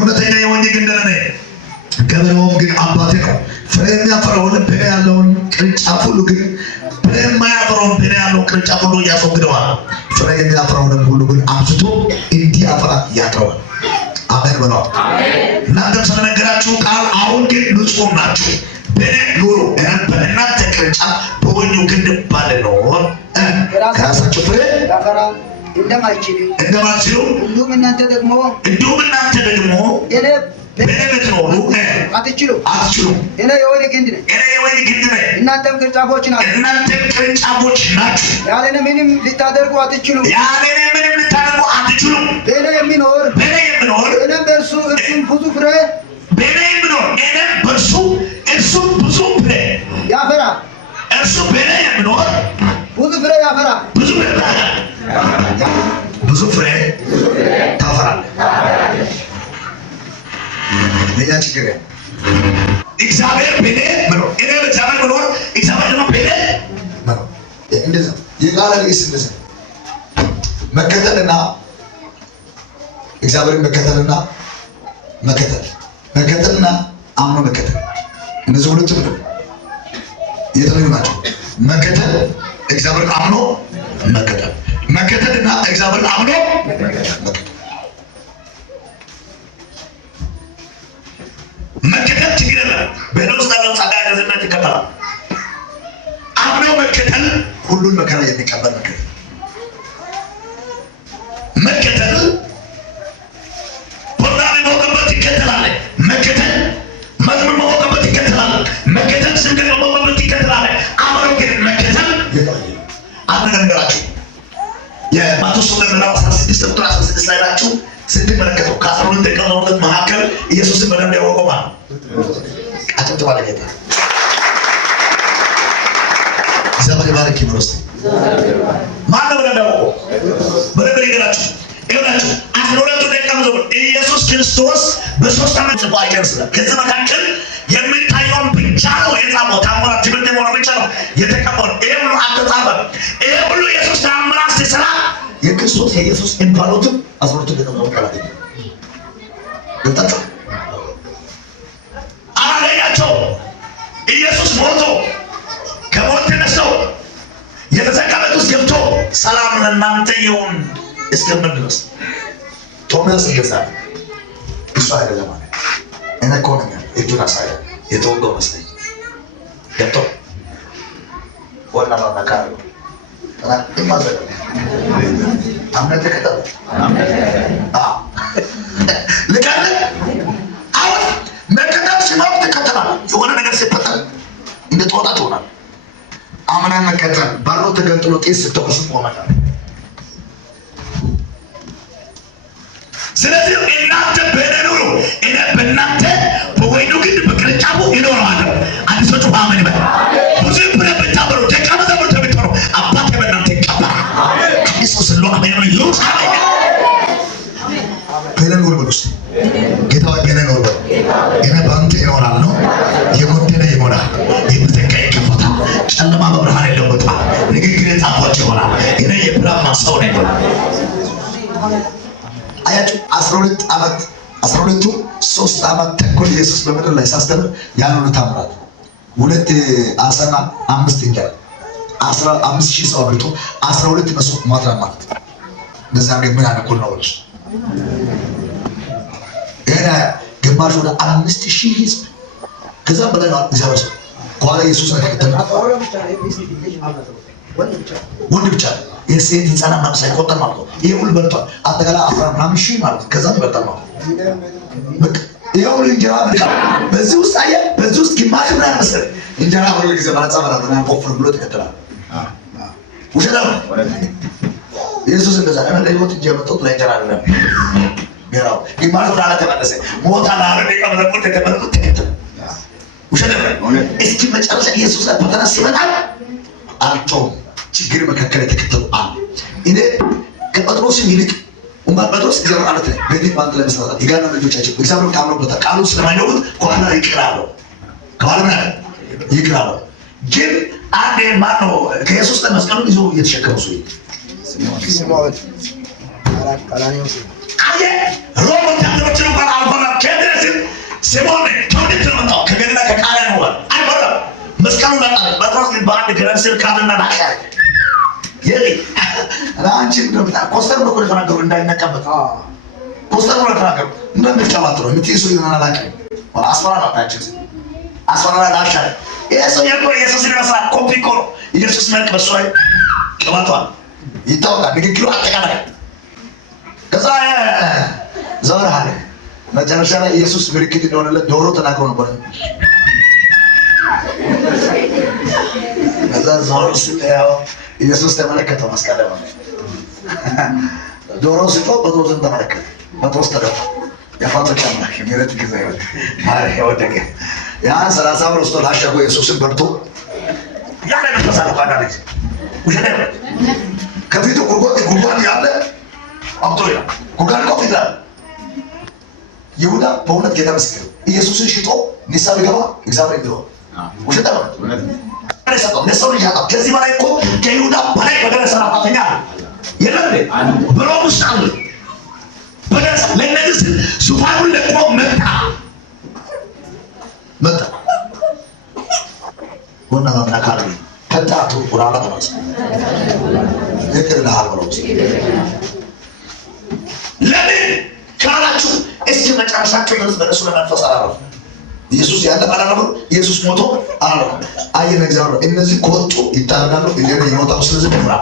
የእውነተኛ የወይን ግንድ ነኝ፣ ገበሬውም ግን አባቴ ነው። ፍሬ የሚያፈራውን ፍሬ ያለውን ቅርንጫፍ ሁሉ ግን ፍሬ የማያፈራውን ፍሬ ያለውን ቅርንጫፍ ሁሉ ያስወግደዋል። ፍሬ የሚያፈራውን ሁሉ ግን አብዝቶ እንዲያፈራ ያጥረዋል። አሜን በለው። እናንተም ስለነገራችሁ ቃል አሁን ግን ንጹህ ናችሁ። በእኔ ኑሩ፣ እኔም በእናንተ ቅርንጫፍ በወይኑ ግንድ ባልኖር ከራሳችሁ ፍሬ እንደማትችሉ እንዲሁም እናንተ ደግሞ በእኔ ብትኖሩ አትችሉም። እኔ የወይን ግንድ ነኝ፣ እናንተም ቅርንጫፎች ናችሁ። ያለ እኔ ምንም ልታደርጉ አትችሉም። በእኔ የሚኖር እኔም በእርሱ እርሱም ብዙ ፍሬ ያፈራል። እርሱ በእኔ የሚኖር ብዙ ፍሬ ታፈራለህ። ለኛ ችግር እግዚአብሔር በእኔ ምኖር፣ እኔ በእግዚአብሔር ምኖር፣ እግዚአብሔር ደግሞ በእኔ ምኖር። እንደዛ የቃል ርዕስ እንደዛ መከተልና እግዚአብሔርን መከተልና አምኖ መከተል፣ እነዚህ ሁለቱ ነው የተለዩ ናቸው። መከተል እግዚአብሔርን አምኖ መከተልና እግዚአብሔርን አምኖ መከተል ችግር የለም። በውስጥ ያለው ጸጋ ያዘነት ይከተላል። አምኖ መከተል ሁሉን መከራ የሚቀበል መከተል ፕሮግራም መውቀበት ይከተላል። መከተል መዝሙር መውቀበት ይከተላል። መከተል ስንግል መውቀበት ይከተላል። አምኖ ግን መከተል አንድ ነገራችሁ የማቴዎስ ወንጌል ምዕራፍ 16 ቁጥር 16 ላይ ናችሁ ስትመለከቱ ከ12 ደቀ መዛሙርት መካከል ኢየሱስን በደንብ ያወቀው ማን ነው? አጥንት ባለ ጌታ እግዚአብሔር ባረክ ይመስል ማን ነው በደንብ ያወቀው? በደንብ ይገራችሁ ይገራችሁ 12 ደቀ መዛሙርት ኢየሱስ ክርስቶስ በሶስት ዓመት ጽፎ አይጨርስም። ከዚህ መካከል የሚታየውን ብቻ ነው የጻፈው። ታምራት ትምህርት የሆነ ብቻ ነው የተቀበለው። ይሄ ሁሉ አልተጻፈም። ይሄ ሁሉ ኢየሱስ ታምራት ሲሰራ የክርስቶስ የኢየሱስ እንባሎትም 12 ደቀ መዛሙርት አላገኘ ገብታችሁ አላገኛቸው። ኢየሱስ ሞቶ ከሞት ተነስቶ የተዘጋ ቤት ውስጥ ገብቶ ሰላም ለእናንተ ይሁን እስከምን ድረስ ቶማስ ይገዛል። እሱ አይደለም ማለት እኔ እኮ ነኝ እጁን አሳየ የተወጋው መስለኝ ገብቶ ወና ማካሩ ኢማዘለ አምነተ ከተው ለካለ አሁን መከተል ሲማው ተከተላል። የሆነ ነገር ሲፈጠር እንደ ተወጣ ትሆናል። አምናን መከተል ባሮ ተገንጥሎ ጤስ ተቆስ ቆመታ። ስለዚህ እናንተ በእኔ ኑሩ፣ እኔ በእናንተ በወይኑ ግንድ በቅርንጫፉ እኖራለሁ። አዲሶቹ አሜን ይበል። ብዙ ፍሬ ብታፈሩ ደቀ መዛሙርት ብትሆኑ አባቴ በእናንተ ይቀበላል። ኢየሱስ ነው አሜን ነው ይሁን አሜን። በእኔ ኑሩ በሉስ ጌታ ወይ በእኔ ኑሩ በሉ። እኔ በአንተ እኖራለሁ። የጎደለ ይሞላል፣ የተዘጋ ይከፈታል፣ ጨለማ በብርሃን ይለወጣል፣ ንግግር ጣፋጭ ይሆናል። እኔ የብርሃን ሰው ነኝ። አያችሁ 12 ዓመት 12ቱ 3 ዓመት ተኩል ኢየሱስ በምድር ላይ ሲያስተምር ያንኑ ታምራት 2 ዓሣና 5 እንጀራ 15,000 ሰው አብልቶ 12 መስዋዕት ማድረግ ማለት በዛ ላይ ምን ያነኩል ነው ወልሽ ገና ግማሽ ወደ 5,000 ህዝብ ከዛ በላይ ነው እግዚአብሔር ሰው ኋላ ኢየሱስ ነው ተከተለ ወንድ ብቻ የሴት ህፃናት ምናምን ሳይቆጠር ማለት ነው። ይሄ ሁሉ በልቷል። አጠቃላይ 15,000 ማለት ከዛም ይበልጣል ማለት በቃ ይሄው እንጀራ በዚህ ውስጥ አየህ፣ በዚህ ውስጥ ግማሽ ምናምን መሰለህ እንጀራ ሁሉ ጊዜ ማለት ነው ቆፍር ብሎ ተከተላል። ውሸት ነው ኢየሱስ እንደዛ ነው። ለህይወት እንጂ የመጣሁት ለእንጀራ አይደለም። ገራው ግማሽ ምናምን ተመለሰ ሞታ ላይ ቀመረቁት ተከተሉት ተከተለ። ውሸት ነው። እስኪ መጨረሻ ኢየሱስ ፈተና ሲመጣ አልቶ ችግር መካከል የተከተሉ አሉ። እኔ ከጴጥሮስ ይልቅ ጴጥሮስ እግዚአብሔር ማለት ነው በዚህ ባንክ ለመስራት ይጋና ልጆቻቸው እግዚአብሔር ታምሮበታል። ቃሉ ስለማይለውጥ ከኋላ ይቅራሉ፣ ከኋላ ይቅራሉ። ግን አንዴ ማነው ከኢየሱስ መስቀሉን ይዞ እየተሸከሙ ሰው ሲሞት አራት ቀላኔው አየ ሮቦት ያደረችው እንኳን አልሆነም። ስምዖን ከወዴት ነው የመጣው? ከገሊላ ከቃና ነው አይባልም። መስቀሉን አጣ ጴጥሮስ ግን በአንድ ገረድ ስር ካለና ናሻል የሪ አንቺ እንደምታ ኮስተር ነው ተናገሩ እንዳይነቀበት ኮስተር ነው ተናገሩ እንደምትጫወት ነው የምትይሱ ይሆናል አላቀ አስፈራራታችሁ ናሻል ኢየሱስ ኢየሱስ ይመስላል ኮምፒኮ ነው ኢየሱስ መልክ በሱ ላይ ቅባቷል ይታወቃል። ንግግሩ አጠቃላይ ከዛ ዞር አለ። መጨረሻ ላይ ኢየሱስ ምልክት እንደሆነለት ዶሮ ተናግሮ ነበር። ከዛ ዞር ሲል ኢየሱስ ተመለከተው ማስቀደም ዶሮ ሲጮህ ጴጥሮስን ተመለከተ። ጴጥሮስ ተደፋ። የአባቶች አምላክ ምሕረት ጊዜ ወደቀ። ያን 30 ብር ወስዶ ላሸጎ ኢየሱስን በልቶ ያለ ተሳለፈ አዳነች ከፊቱ ጉድጓድ ያለ አብቶ ይላል ጉድጓድ ቆፍ ይላል። ይሁዳ በእውነት ጌታ መስክር ኢየሱስን ሽጦ ንስሐ ቢገባ እግዚአብሔር ይገባል። ውሸት ነው ለሰው ልጅ ያጣ። ከዚህ በላይ እኮ ከይሁዳ በላይ በደረ ሰራተኛ የለም ብሎም ውስጥ አለ በደረሰ ለነዚህ ሱፋኑን ለቆ መጣ ወና ማናካሪ ከታቱ ቁራላ ተማስ የከረና አልበሮስ ለምን ካላችሁ እስቲ መጨረሻቸው ድረስ በእሱ ለመንፈስ አላረፉ። ኢየሱስ ያለ አላረፉ። ኢየሱስ ሞቶ አላረፉ። አየነ እግዚአብሔር እነዚህ ከወጡ ይታረዳሉ። እየነ ይሞታው። ስለዚህ ደፍራ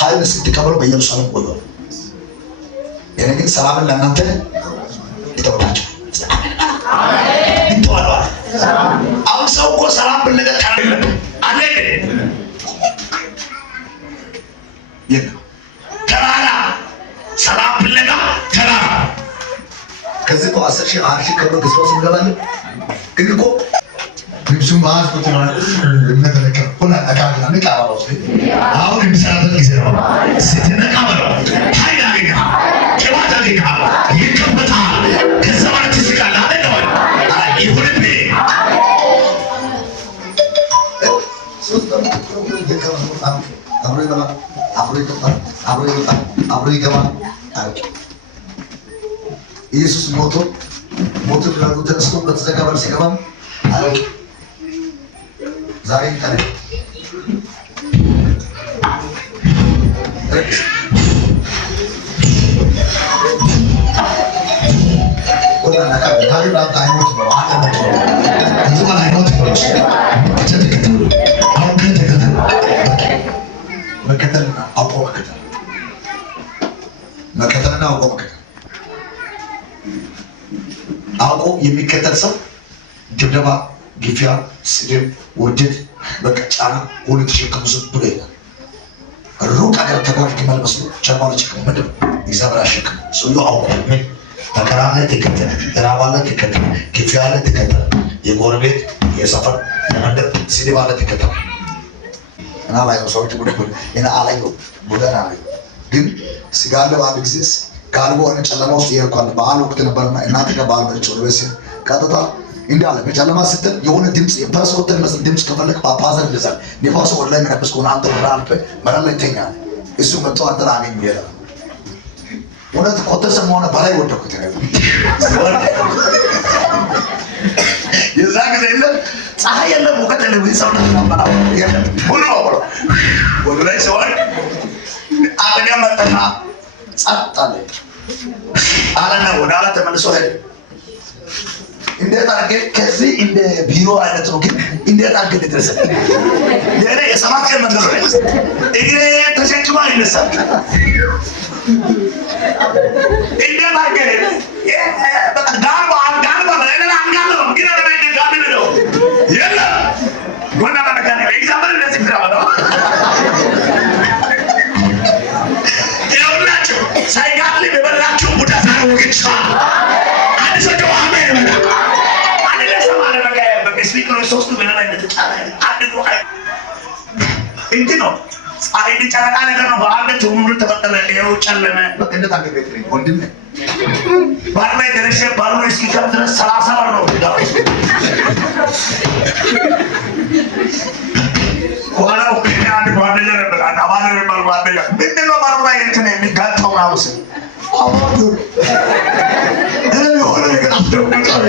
ኃይል ስትቀበሉ በኢየሩሳሌም ቆዩ። የኔ ግን ሰላምን ለእናንተ ይተውላችሁ። አሜን ይተዋሉ። አሁን ሰው እኮ ሰላም ብለህ ካለ አለ ተራራ ሰላም ብለህ ተራራ ከዚህ እኮ 10,000 20,000 ከብር ክርስቶስ ይገባል። ግን እኮ ልብሱ ማዝ ነው እንደተለከ ሆነ አካባቢ ነው ካባለው አሁን የሚሰራበት ጊዜ ነው። ስትነቃበለው ኃይል አገኘህ፣ ቅባት አገኘህ፣ ይከፈታል። ከዛ ማለት ትስቃለህ አይደል? ይሁንብህ አብሮ ይገባል። ኢየሱስ ሞቶ ብላሉ ተነስቶ በተዘጋ በር ሲገባ አያውቅ። ዛሬ ቀረ አውቆ የሚከተል ሰው ድብደባ፣ ግፊያ፣ ስድብ፣ ውርደት፣ በቃ ጫና ሁሉ ተሸክሙ ዝም ብሎ ይላል። ሩቅ አገር ተጓዥ ግመል መስሎ ጀርባው ላይ ተሸክሞ ምንድን ነው እግዚአብሔር አሸክም። ሰውዬው አውቆ ምን መከራ ላይ ተከተለ፣ ራብ ላይ ተከተለ፣ ግፊያ ላይ ተከተለ፣ የጎረቤት የሰፈር የመንደር ስድብ ላይ ተከተለ እና ላይ ሰዎች እና አላየው ጎዳና ላይ ግን ስጋ አለ። አንድ ጊዜ ካልቦ እኔ ጨለማ ውስጥ ይሄኳል። በዓል ወቅት ነበርና እናንተ ጋር በዓል በልቼ ወደ ቤት ቀጥታ እንዲህ አለ። በጨለማ ስትል የሆነ ድምፅ የፈረስ ወተን መስል ድምፅ ከፈለክ ፓፓዘር ይዛል። ንፋሱ ወደ ላይ የሚነፍስ ከሆነ አንተ ወደ አልፈ መረል ላይ ተኛል። እሱ መጥቶ አንተን አገኝ ይላል። እውነት ኮተሰም ሆነ በላይ ወደኩት ነው የዛ ጊዜ የለም ፀሐይ የለም ሙቀት የለም። ሰው ነው የለም ሁሉ ወደ ላይ ሰው አገኛ መጣና ጸጥ አለ አለና ወደ ኋላ ተመልሶ ሄደ። እንዴት አድርገህ ከዚህ እንደ ቢሮ አይነት ነው ግን እንዴት አድርገህ ድረስ ለኔ የሰማት ቀን መንገድ ነው እግሬ ተሸክማ ይነሳል። እንዴት አድርገህ በቃ ጋርባ ለኔ አንጋለ ነው ግን ለኔ ጋርባ ነው የለ ጎና ባካኔ ኤግዛምፕል እንደዚህ ብራ ነው ይኸውላችሁ ሳይጋል በበላችሁ ቡዳ ታረው ግቻ አንሰደው አሜን በላ ስፒከር ሶስቱ በላይ እንደተጫነ አንዱ እንዴ ነው አይዲ ጨረቃ ነገር ነው። በአንድ ትውልድ ተፈጠረ ይኸው ጨለመ። በቀንደት አገበት ነው ወንድም ባር ላይ ደረሰ። ባሩ እስኪከብ ድረስ 30 ብር ነው ዳውስ ዋናው አንድ ጓደኛ ነበር። አባለ ነበር ጓደኛ ምንድን ነው ባሩ ላይ እንትን የሚጋጠው ናውስ አባዱ እኔ ሆነ ነገር አስደውቃለሁ